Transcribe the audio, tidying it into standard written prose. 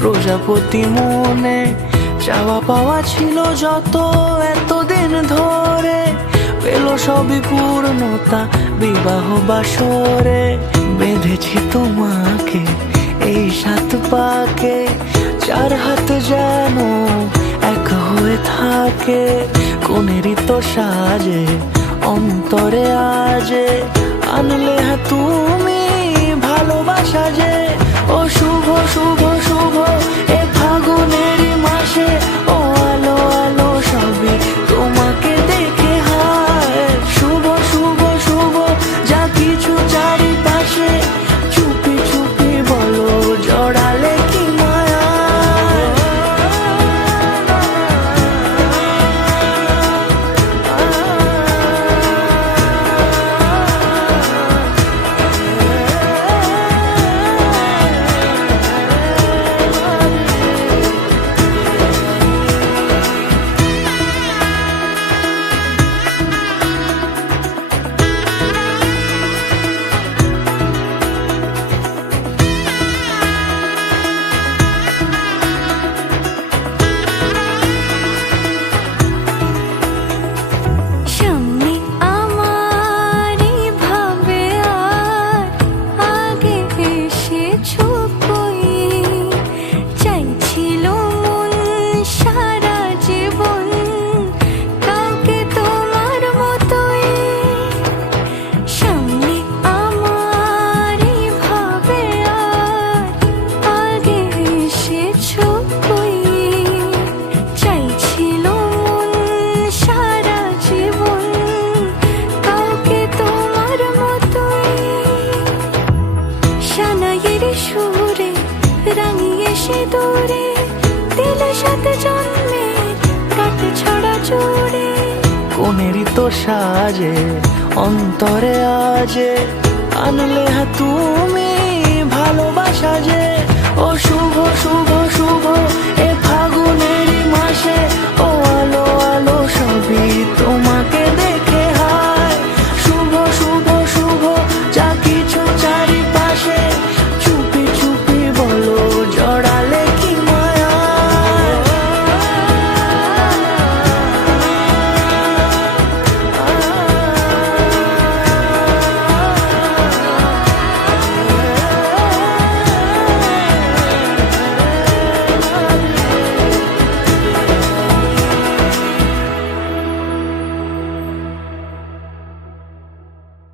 প্রজাপতি মনে চাওয়া পাওয়া ছিল যত এতদিন ধরে, পেল সবই পূর্ণতা বিবাহ বাসরে। বেঁধেছি তোমাকে এই 7 পাকে, 4 হাত যেন এক হয়ে থাকে। কোনেরই তো সাজে অন্তরে আজে, আনলে তুমি ভালোবাসা যে। ও শুভ শুভ শুভ এ ফাগুনের মাসে, ও আলো আলো সবই তোমাকে দেখে হায়। শুভ শুভ শুভ যা কিছু চারিপাশে, চুপি চুপি বলো জড়ালে কি মায়া। সুরে রাঙিয়ে সে দূরে দিলে 7 জন্মে কাটে ছড়া জোরে। কোনেরই তো সাজে অন্তরে আজে, আনলে তুমি ভালোবাসা যে। ও শুভ শুভ শুভ এ ফাগুনের